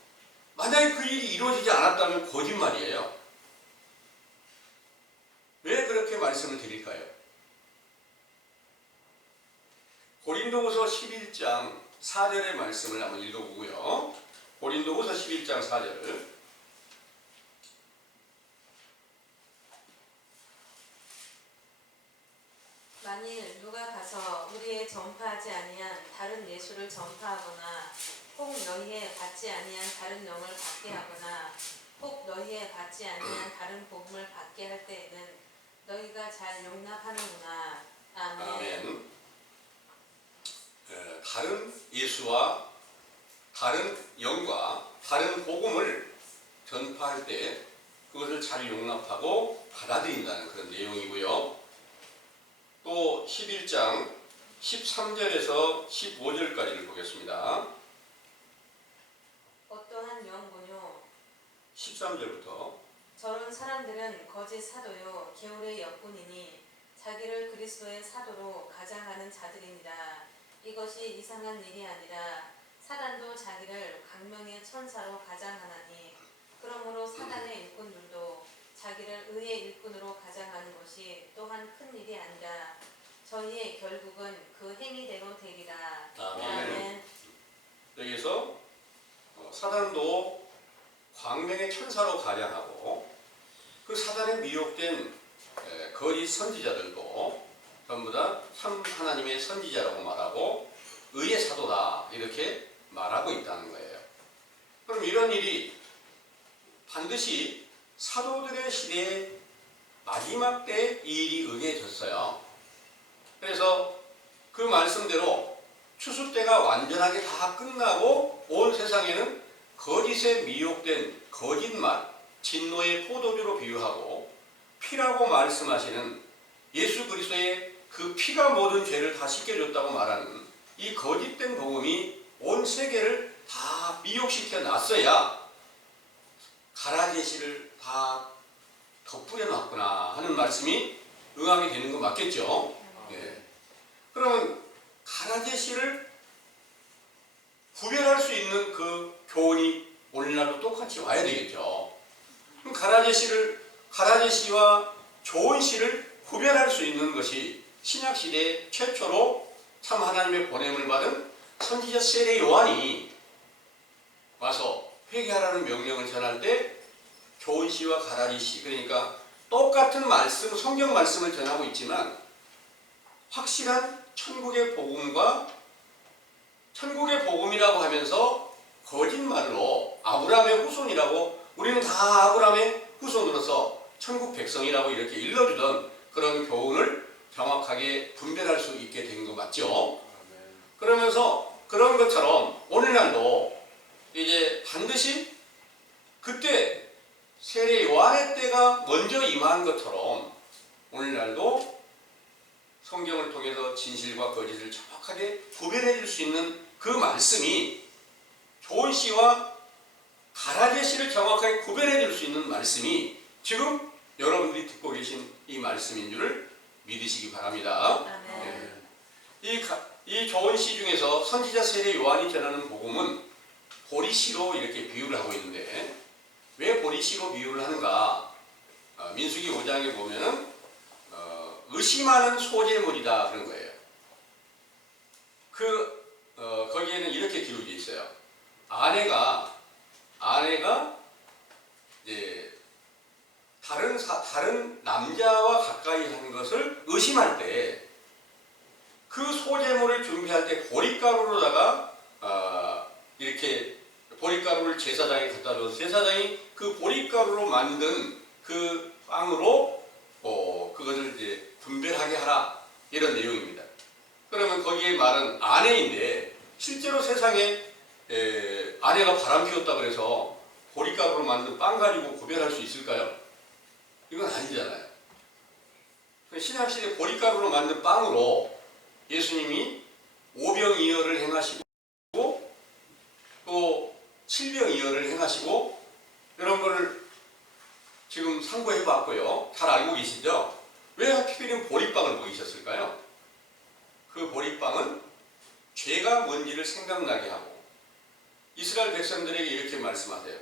만약에 그 일이 이루어지지 않았다면 거짓말이에요. 왜 그렇게 말씀을 드릴까요? 고린도후서 11장 4절의 말씀을 한번 읽어보고요. 고린도후서 11장 4절. 만일 누가 가서 우리의 전파하지 아니한 다른 예수를 전파하거나 혹 너희의 받지 아니한 다른 영을 받게 하거나 혹 너희의 받지 아니한 다른 복음을 받게 할 때에는 너희가 잘 용납하는구나. 아멘. 아멘. 다른 예수와 다른 영과 다른 복음을 전파할 때 그것을 잘 용납하고 받아들인다는 그런 내용이고요. 또 11장 13절에서 15절까지를 보겠습니다. 어떠한 영군요 13절부터 저런 사람들은 거짓 사도요 게으르의 역군이니 자기를 그리스도의 사도로 가장하는 자들입니다. 이것이 이상한 일이 아니라 사단도 자기를 광명의 천사로 가장하나니 그러므로 사단의 일꾼들도 자기를 의의 일꾼으로 가장하는 것이 또한 큰 일이 아니라 저희의 결국은 그 행위대로 되리라. 아멘. 여기서 사단도 광명의 천사로 가장하고 그 사단에 미혹된 거짓 선지자들도 전부 다 참 하나님의 선지자라고 말하고 의의 사도다, 이렇게 말하고 있다는 거예요. 그럼 이런 일이 반드시 사도들의 시대에 마지막 때 이 일이 응해졌어요. 그래서 그 말씀대로 추수 때가 완전하게 다 끝나고 온 세상에는 거짓에 미혹된 거짓말, 진노의 포도주로 비유하고 피라고 말씀하시는 예수 그리스도의 그 피가 모든 죄를 다 씻겨줬다고 말하는 이 거짓된 복음이 온 세계를 다 미혹시켜 놨어야 가라지의 씨를 다 덧뿌려 놨구나 하는 말씀이 응하게 되는 거 맞겠죠? 예. 그러면 가라지의 씨를 구별할 수 있는 그 교훈이 오늘날도 똑같이 와야 되겠죠. 그럼 가라지 씨와 좋은 씨를 구별할 수 있는 것이 신약시대 최초로 참 하나님의 보냄을 받은 선지자 세례 요한이 와서 회개하라는 명령을 전할 때 좋은 씨와 가라지 씨, 그러니까 똑같은 말씀, 성경 말씀을 전하고 있지만 확실한 천국의 복음과 천국의 복음이라고 하면서 거짓말로 아브라함의 후손이라고 우리는 다 아브라함의 후손으로서 천국 백성이라고 이렇게 일러주던 그런 교훈을 정확하게 분별할 수 있게 된 거 맞죠? 그러면서 그런 것처럼 오늘날도 이제 반드시 그때 세례 요한의 때가 먼저 임한 것처럼 오늘날도 성경을 통해서 진실과 거짓을 정확하게 구별해 줄 수 있는 그 말씀이 좋은 씨와 가라지 씨를 정확하게 구별해 줄 수 있는 말씀이 지금 여러분들이 듣고 계신 이 말씀인 줄을 믿으시기 바랍니다. 네. 이 좋은 씨 중에서 선지자 세례 요한이 전하는 복음은 보리씨로 이렇게 비유를 하고 있는데 왜 보리씨로 비유를 하는가? 민수기 5장에 보면은 의심하는 소재물이다 그런 거예요. 거기에는 이렇게 기록되어 있어요. 아내가 이제 다른 남자와 가까이 하는 것을 의심할 때 그 소재물을 준비할 때 보리가루로다가 이렇게 보리가루를 제사장에 갖다 줘서 제사장이 그 보리가루로 만든 그 빵으로 그것을 이제 분별하게 하라 이런 내용입니다. 그러면 거기에 말은 아내인데 실제로 세상에 아내가 바람 피웠다 그래서 보리가루로 만든 빵 가지고 구별할 수 있을까요? 이건 아니잖아요. 신약시대 보리가루로 만든 빵으로 예수님이 오병이어를 행하시고 또 칠병이어를 행하시고 이런 거를 지금 상고해 봤고요. 잘 알고 계시죠? 왜 하필이면 보리빵을 먹이셨을까요? 그 보리빵은 죄가 뭔지를 생각나게 하고 이스라엘 백성들에게 이렇게 말씀하세요.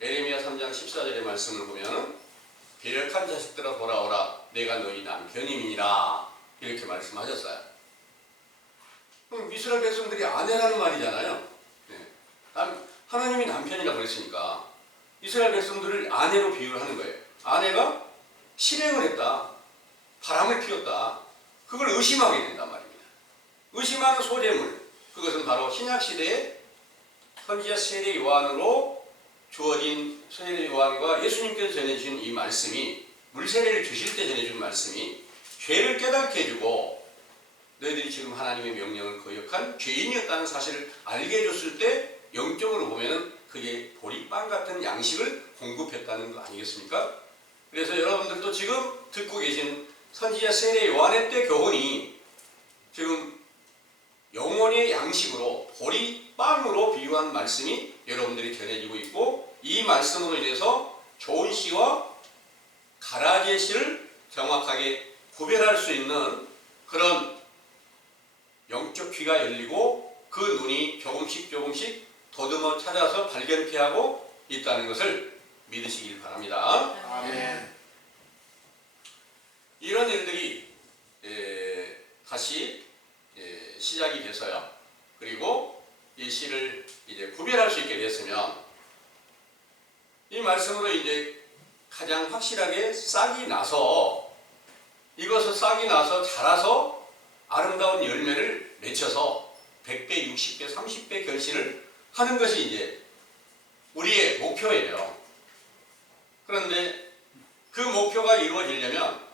에레미야 3장 14절의 말씀을 보면 배역한 자식들아 돌아오라 내가 너희 남편임이니라 이렇게 말씀하셨어요. 그럼 이스라엘 백성들이 아내라는 말이잖아요. 네. 하나님이 남편이라고 그랬으니까 이스라엘 백성들을 아내로 비유를 하는 거예요. 아내가 실행을 했다. 바람을 피웠다. 그걸 의심하게 된단 말입니다. 의심하는 소재물. 그것은 바로 신약시대에 선지자 세례 요한으로 주어진 세례 요한과 예수님께서 전해주신 이 말씀이 물세례를 주실 때 전해준 말씀이 죄를 깨닫게 해주고 너희들이 지금 하나님의 명령을 거역한 죄인이었다는 사실을 알게 해줬을 때 영적으로 보면은 그게 보리빵 같은 양식을 공급했다는 거 아니겠습니까? 그래서 여러분들도 지금 듣고 계신 선지자 세례 요한의 때 교훈이 지금 영혼의 양식으로 보리빵으로 비유한 말씀이 여러분들이 전해지고 있고 이 말씀으로 인해서 좋은 씨와 가라지의 씨를 정확하게 구별할 수 있는 그런 영적 귀가 열리고 그 눈이 조금씩 더듬어 찾아서 발견케 하고 있다는 것을 믿으시길 바랍니다. 아멘. 이런 일들이 다시 시작이 돼서요. 그리고 이 시를 이제 구별할 수 있게 됐으면 이 말씀으로 이제 가장 확실하게 싹이 나서 이것을 싹이 나서 자라서 아름다운 열매를 맺혀서 100배, 60배, 30배 결실을 하는 것이 이제 우리의 목표예요. 그런데 그 목표가 이루어지려면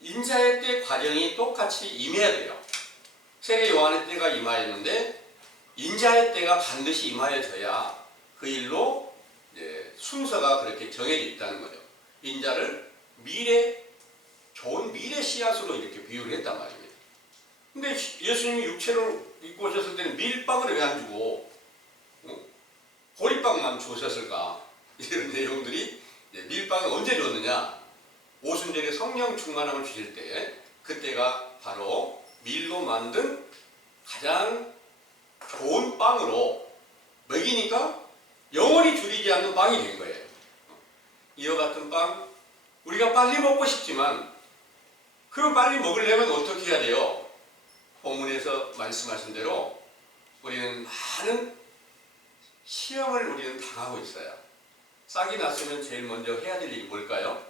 인자의 때 과정이 똑같이 임해야 돼요. 세례 요한의 때가 임하였는데 인자의 때가 반드시 임하여져야 그 일로 순서가 그렇게 정해져 있다는 거죠. 인자를 좋은 미래 씨앗으로 이렇게 비유를 했단 말입니다. 근데 예수님이 육체를 입고 오셨을 때는 밀빵을 왜 안 주고 보리빵만 주셨을까? 이런 내용들이 밀빵을 언제 줬느냐? 오순절에 성령 충만함을 주실 때 그때가 바로 밀로 만든 가장 좋은 빵으로 먹이니까 영원히 줄이지 않는 빵이 된 거예요. 이와 같은 빵 우리가 빨리 먹고 싶지만 그럼 빨리 먹으려면 어떻게 해야 돼요? 본문에서 말씀하신 대로 우리는 많은 시험을 우리는 당하고 있어요. 싹이 났으면 제일 먼저 해야 될 일이 뭘까요?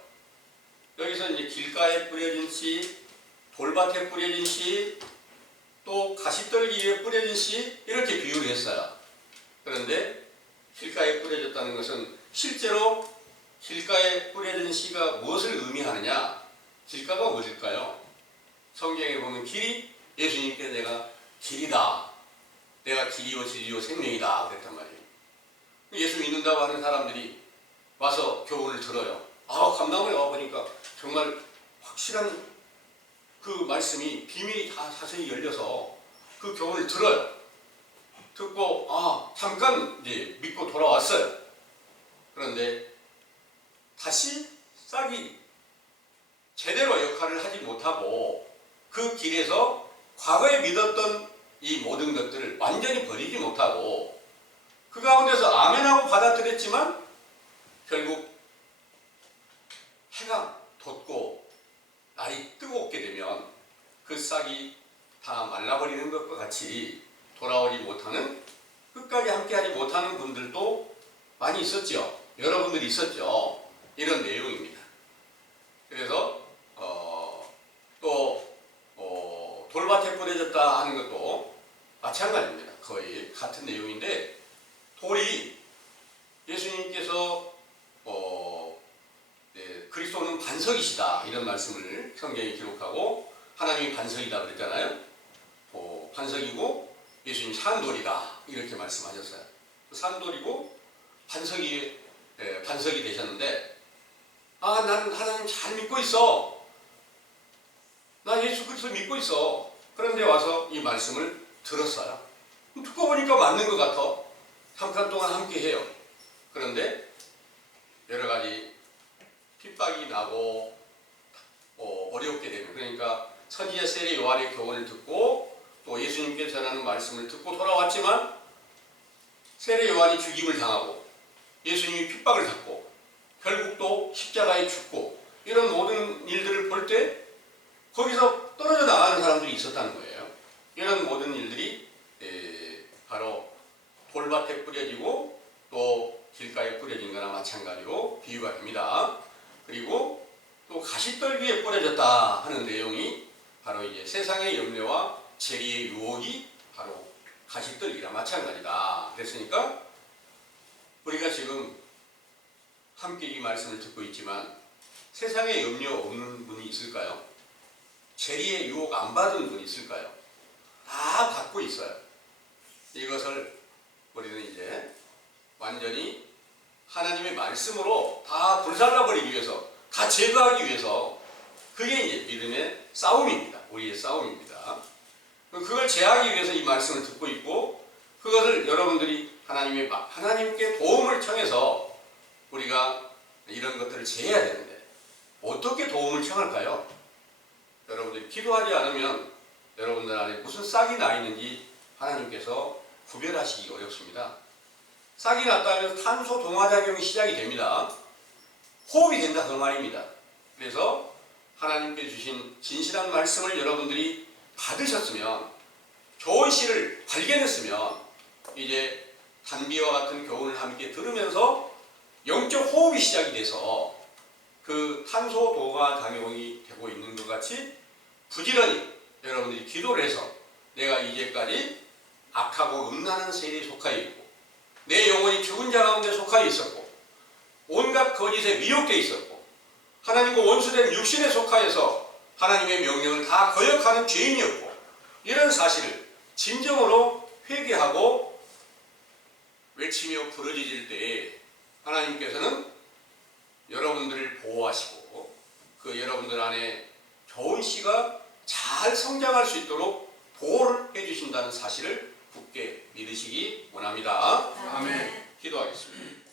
여기서 이제 길가에 뿌려진 씨, 돌밭에 뿌려진 씨, 또 가시떨기 위에 뿌려진 씨 이렇게 비유를 했어요. 그런데 길가에 뿌려졌다는 것은 실제로 길가에 뿌려진 씨가 무엇을 의미하느냐? 길가가 무엇일까요? 성경에 보면 길이 예수님께 내가 길이다. 내가 길이요 진리요 생명이다 그랬단 말이에요. 예수 믿는다고 하는 사람들이 와서 교훈을 들어요. 감나무에 와보니까 정말 확실한 그 말씀이 비밀이 다 자세히 열려서 그 교훈을 들어요. 듣고 잠깐 이제 믿고 돌아왔어요. 그런데 다시 싹이 제대로 역할을 하지 못하고 그 길에서 과거에 믿었던 이 모든 것들을 완전히 버리지 못하고 그 가운데서 아멘하고 받아들였지만 결국 해가 돋고 날이 뜨겁게 되면 그 싹이 다 말라버리는 것과 같이 돌아오지 못하는 끝까지 함께하지 못하는 분들도 많이 있었죠. 여러분들이 있었죠. 이런 내용입니다. 그래서 돌밭에 뿌려졌다 하는 것도 마찬가지입니다. 거의 같은 내용인데 돌이 예수님께서 그리스도는 반석이시다 이런 말씀을 성경에 기록하고 하나님이 반석이다 그랬잖아요. 반석이고 예수님 산돌이다 이렇게 말씀하셨어요. 산돌이고 반석이 되셨는데 나는 하나님 잘 믿고 있어. 나 예수 그리스도 믿고 있어. 그런데 와서 이 말씀을 들었어요. 듣고 보니까 맞는 것 같아. 잠깐 동안 함께 해요. 그런데 여러 가지 핍박이 나고 어렵게 되면 그러니까 선지자 세례 요한의 교훈을 듣고 또 예수님께 전하는 말씀을 듣고 돌아왔지만 세례 요한이 죽임을 당하고 예수님이 핍박을 받고 결국 또 십자가에 죽고 이런 모든 일들을 볼 때 거기서 떨어져 나가는 사람들이 있었다는 거예요. 이런 모든 일들이 바로 돌밭에 뿌려지고 또 길가에 뿌려진 거나 마찬가지로 비유가 됩니다. 그리고 또 가시떨기에 뿌려졌다 하는 내용이 바로 이제 세상의 염려와 재리의 유혹이 바로 가시떨기랑 마찬가지다. 그랬으니까 우리가 지금 함께 이 말씀을 듣고 있지만 세상에 염려 없는 분이 있을까요? 재리의 유혹 안 받은 분이 있을까요? 다 받고 있어요. 이것을 우리는 이제 완전히 하나님의 말씀으로 다 불살라버리기 위해서, 다 제거하기 위해서 그게 이제 믿음의 싸움입니다. 우리의 싸움입니다. 그걸 제하기 위해서 이 말씀을 듣고 있고 그것을 여러분들이 하나님께 도움을 청해서 우리가 이런 것들을 제해야 되는데 어떻게 도움을 청할까요? 여러분들이 기도하지 않으면 여러분들 안에 무슨 싹이 나 있는지 하나님께서 구별하시기 어렵습니다. 싹이 났다면 탄소 동화작용이 시작이 됩니다. 호흡이 된다 그 말입니다. 그래서 하나님께 주신 진실한 말씀을 여러분들이 받으셨으면 좋은 씨를 발견했으면 이제 단비와 같은 교훈을 함께 들으면서 영적 호흡이 시작이 돼서 그 탄소 동화 작용이 되고 있는 것 같이 부지런히 여러분들이 기도를 해서 내가 이제까지 악하고 음란한 세대에 속하여 있고 내 영혼이 죽은 자 가운데 속하여 있었고 온갖 거짓에 미혹되어 있었고 하나님과 원수된 육신에 속하여서 하나님의 명령을 다 거역하는 죄인이었고, 이런 사실을 진정으로 회개하고 외치며 부르짖을 때에 하나님께서는 여러분들을 보호하시고 그 여러분들 안에 좋은 씨가 잘 성장할 수 있도록 보호를 해주신다는 사실을 굳게 믿으시기 원합니다. 아멘. 기도하겠습니다.